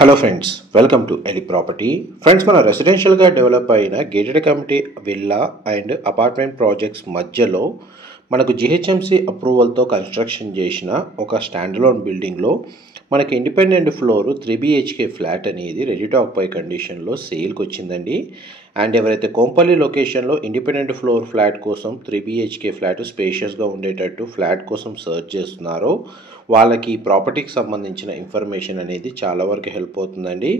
Hello friends, welcome to ఎలి property. Friends, మన రెసిడెన్షియల్గా డెవలప్ అయిన gated community villa and apartment projects మధ్యలో మనకు జిహెచ్ఎంసీ అప్రూవల్తో కన్స్ట్రక్షన్ చేసిన ఒక స్టాండ్లోన్ బిల్డింగ్లో మనకి ఇండిపెండెంట్ ఫ్లోర్ 3 BHK ఫ్లాట్ అనేది రెడీ టు ఆక్యుపై కండిషన్లో సేల్కి వచ్చిందండి. అండ్ ఎవరైతే కోంపల్లి లొకేషన్లో ఇండిపెండెంట్ ఫ్లోర్ ఫ్లాట్ కోసం 3 BHK ఫ్లాట్ స్పేషియస్గా ఉండేటట్టు ఫ్లాట్ కోసం సర్చ్ చేస్తున్నారో వాళ్ళకి ప్రాపర్టీకి సంబంధించిన ఇన్ఫర్మేషన్ అనేది చాలా వరకు హెల్ప్ అవుతుందండి.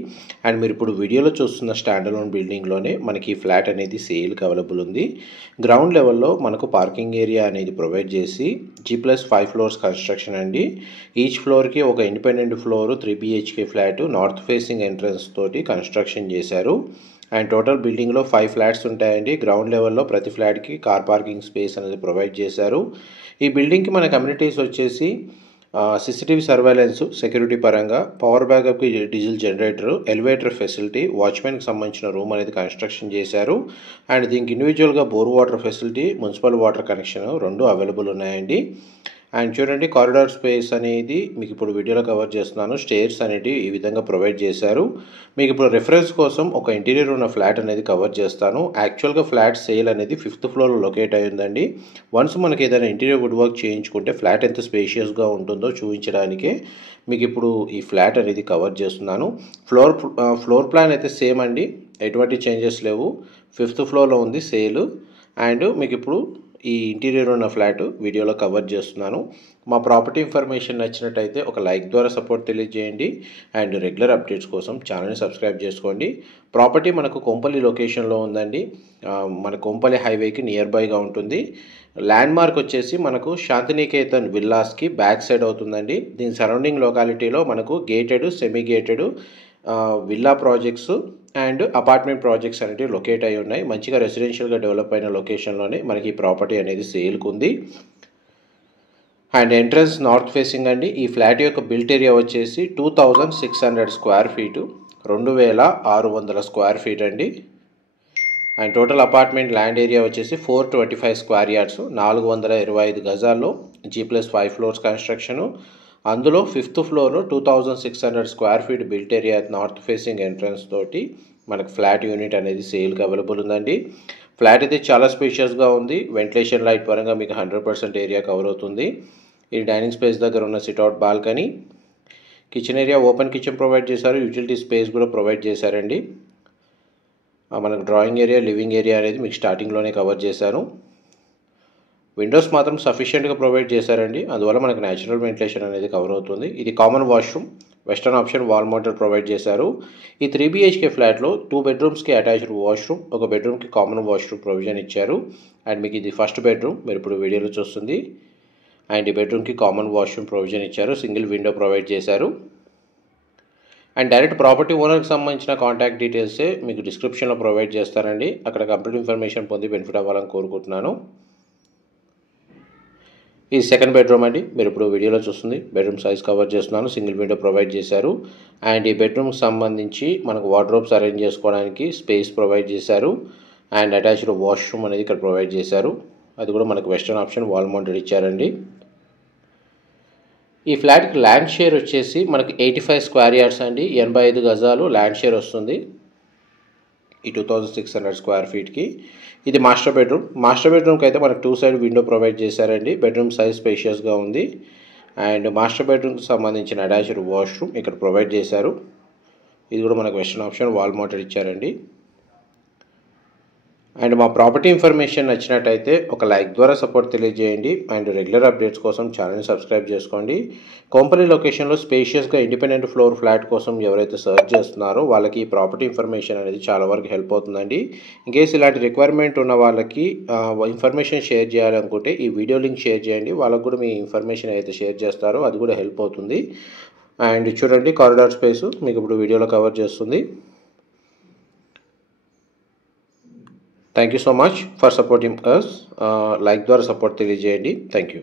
అండ్ మీరు ఇప్పుడు వీడియోలో చూస్తున్న స్టాండలోన్ బిల్డింగ్లోనే మనకి ఫ్లాట్ అనేది సేల్కి అవైలబుల్ ఉంది. గ్రౌండ్ లెవెల్లో మనకు పార్కింగ్ ఏరియా అనేది ప్రొవైడ్ చేసి G+5 ఫ్లోర్స్ కన్స్ట్రక్షన్ అండి. ఈచ్ ఫ్లోర్కి ఒక independent floor 3 BHK flat north facing entrance తోటి కన్స్ట్రక్షన్ చేశారు. అండ్ టోటల్ బిల్డింగ్లో 5 ఫ్లాట్స్ ఉంటాయండి. గ్రౌండ్ లెవెల్లో ప్రతి ఫ్లాట్కి కార్ పార్కింగ్ స్పేస్ అనేది ప్రొవైడ్ చేశారు. ఈ బిల్డింగ్కి మన కమ్యూనిటీస్ వచ్చేసి CCTV సర్వేలెన్స్, సెక్యూరిటీ పరంగా పవర్ బ్యాకప్కి డీజిల్ జనరేటర్, ఎలివేటర్ ఫెసిలిటీ, వాచ్మెన్కి సంబంధించిన రూమ్ అనేది కన్స్ట్రక్షన్ చేశారు. అండ్ దీనికి ఇండివిజువల్గా bore water facility, municipal water connection 2 available ఉన్నాయండి. అండ్ చూడండి, కారిడార్ స్పేస్ అనేది మీకు ఇప్పుడు వీడియోలో కవర్ చేస్తున్నాను. స్టేర్స్ అనేవి ఈ విధంగా ప్రొవైడ్ చేశారు. మీకు ఇప్పుడు రెఫరెన్స్ కోసం ఒక ఇంటీరియర్ ఉన్న ఫ్లాట్ అనేది కవర్ చేస్తాను. యాక్చువల్గా ఫ్లాట్ సేల్ అనేది 5th ఫ్లోర్లో లొకేట్ అయ్యిందండి. వన్స్ మనకి ఏదైనా ఇంటీరియర్ వుడ్ వర్క్ చేయించుకుంటే ఫ్లాట్ ఎంత స్పేషియస్గా ఉంటుందో చూపించడానికే మీకు ఇప్పుడు ఈ ఫ్లాట్ అనేది కవర్ చేస్తున్నాను. ఫ్లోర్ ప్లాన్ అయితే సేమ్ అండి, ఎటువంటి చేంజెస్ లేవు. 5th ఫ్లోర్లో ఉంది సేల్. అండ్ మీకు ఇప్పుడు ఈ ఇంటీరియర్ ఉన్న ఫ్లాట్ వీడియోలో కవర్ చేస్తున్నాను. మా ప్రాపర్టీ ఇన్ఫర్మేషన్ నచ్చినట్టయితే ఒక లైక్ ద్వారా సపోర్ట్ తెలియజేయండి. అండ్ రెగ్యులర్ అప్డేట్స్ కోసం ఛానల్ని సబ్స్క్రైబ్ చేసుకోండి. ప్రాపర్టీ మనకు కోంపల్లి లొకేషన్లో ఉందండి. మన కోంపల్లి హైవేకి నియర్ బైగా ఉంటుంది. ల్యాండ్ మార్క్ వచ్చేసి మనకు శాంతినికేతన్ విల్లాస్కి బ్యాక్ సైడ్ అవుతుందండి. దీని సరౌండింగ్ లొకాలిటీలో మనకు gated, semi gated villa projects and apartment projects అనేవి లొకేట్ అయి ఉన్నాయి. మంచిగా రెసిడెన్షియల్గా డెవలప్ అయిన లొకేషన్లోనే మనకి ఈ ప్రాపర్టీ అనేది సేల్కి ఉంది. అండ్ ఎంట్రన్స్ నార్త్ ఫేసింగ్ అండి. ఈ ఫ్లాట్ యొక్క బిల్ట్ ఏరియా వచ్చేసి 2600 స్క్వేర్ ఫీటు, 2600 స్క్వేర్ ఫీట్ అండి. And total apartment land area వచ్చేసి 425 స్క్వేర్ యార్డ్స్, 425 గజాల్లో G+5 ఫ్లోర్స్ కన్స్ట్రక్షను. అందులో 5th ఫ్లోర్లో 2600 square feet built area north facing entrance తోటి మనకు ఫ్లాట్ యూనిట్ అనేది సేల్కి అవైలబుల్ ఉందండి. ఫ్లాట్ అయితే చాలా స్పేషియస్గా ఉంది. వెంటిలేషన్ లైట్ పరంగా మీకు 100% ఏరియా కవర్ అవుతుంది. ఈ డైనింగ్ స్పేస్ దగ్గర ఉన్న sit-out balcony, kitchen area, open kitchen provide చేశారు. యూటిలిటీ స్పేస్ కూడా ప్రొవైడ్ చేశారండి. మనకు డ్రాయింగ్ ఏరియా, లివింగ్ ఏరియా అనేది మీకు స్టార్టింగ్లోనే కవర్ చేశాను. విండోస్ మాత్రం సఫిషియెంట్గా ప్రొవైడ్ చేశారండి. అందువల్ల మనకు న్యాచురల్ వెంటిలేషన్ అనేది కవర్ అవుతుంది. ఇది common washroom, western option wall mounted provide చేశారు. ఈ 3 BHK ఫ్లాట్లో 2 బెడ్రూమ్స్కి అటాచ్డ్ వాష్రూమ్, ఒక బెడ్రూమ్కి కామన్ వాష్రూమ్ ప్రొవిజన్ ఇచ్చారు. అండ్ మీకు ఇది ఫస్ట్ బెడ్రూమ్, మీరు ఇప్పుడు వీడియోలో చూస్తుంది. అండ్ ఈ బెడ్రూమ్కి కామన్ వాష్రూమ్ ప్రొవిజన్ ఇచ్చారు. సింగిల్ విండో ప్రొవైడ్ చేశారు. అండ్ డైరెక్ట్ ప్రాపర్టీ ఓనర్కి సంబంధించిన కాంటాక్ట్ డీటెయిల్సే మీకు డిస్క్రిప్షన్లో ప్రొవైడ్ చేస్తారండి. అక్కడ కంప్లీట్ ఇన్ఫర్మేషన్ పొంది బెనిఫిట్ అవ్వాలని కోరుకుంటున్నాను. ఇది సెకండ్ బెడ్రూమ్ అండి, మీరు ఇప్పుడు వీడియోలో చూస్తుంది. బెడ్రూమ్ సైజ్ కవర్ చేస్తున్నాను. సింగిల్ విండో ప్రొవైడ్ చేశారు. అండ్ ఈ బెడ్రూమ్కి సంబంధించి మనకు వార్డ్రోబ్స్ అరేంజ్ చేసుకోవడానికి స్పేస్ ప్రొవైడ్ చేశారు. అండ్ అటాచ్డ్ వాష్రూమ్ అనేది ఇక్కడ ప్రొవైడ్ చేశారు. అది కూడా మనకు వెస్టర్న్ ఆప్షన్ వాల్ మౌంటెడ్ ఇచ్చారండి. ఈ ఫ్లాట్కి ల్యాండ్ షేర్ వచ్చేసి మనకి 85 స్క్వేర్ యార్డ్స్ అండి, 85 గజాలు ల్యాండ్ షేర్ వస్తుంది ఈ 2600 స్క్వేర్ ఫీట్కి. ఇది మాస్టర్ బెడ్రూమ్. మాస్టర్ బెడ్రూమ్కి అయితే మనకు 2 సైడ్ విండో ప్రొవైడ్ చేశారండి. బెడ్రూమ్ సైజ్ స్పేషియస్గా ఉంది. అండ్ మాస్టర్ బెడ్రూమ్కి సంబంధించిన అటాచ్డ్ వాష్రూమ్ ఇక్కడ ప్రొవైడ్ చేశారు. ఇది కూడా మనకు వెస్టర్న్ ఆప్షన్ వాల్ మౌంటెడ్ ఇచ్చారండి. అండ్ మా ప్రాపర్టీ ఇన్ఫర్మేషన్ నచ్చినట్టయితే ఒక లైక్ ద్వారా సపోర్ట్ తెలియజేయండి. అండ్ రెగ్యులర్ అప్డేట్స్ కోసం ఛానల్ని సబ్స్క్రైబ్ చేసుకోండి. కోంపల్లి లొకేషన్లో స్పేషియస్గా ఇండిపెండెంట్ ఫ్లోర్ ఫ్లాట్ కోసం ఎవరైతే సర్చ్ చేస్తున్నారో వాళ్ళకి ఈ ప్రాపర్టీ ఇన్ఫర్మేషన్ అనేది చాలా వరకు హెల్ప్ అవుతుందండి. ఇన్కేస్ ఇలాంటి రిక్వైర్మెంట్ ఉన్న వాళ్ళకి ఇన్ఫర్మేషన్ షేర్ చేయాలనుకుంటే ఈ వీడియో లింక్ షేర్ చేయండి. వాళ్ళకు కూడా మీ ఇన్ఫర్మేషన్ అయితే షేర్ చేస్తారో అది కూడా హెల్ప్ అవుతుంది. అండ్ చూడండి, కారిడార్ స్పేస్ మీకు ఇప్పుడు వీడియోలో కవర్ చేస్తుంది. Thank you so much for supporting us. Like ద్వారా సపోర్ట్ తెలియజేయండి. Thank you.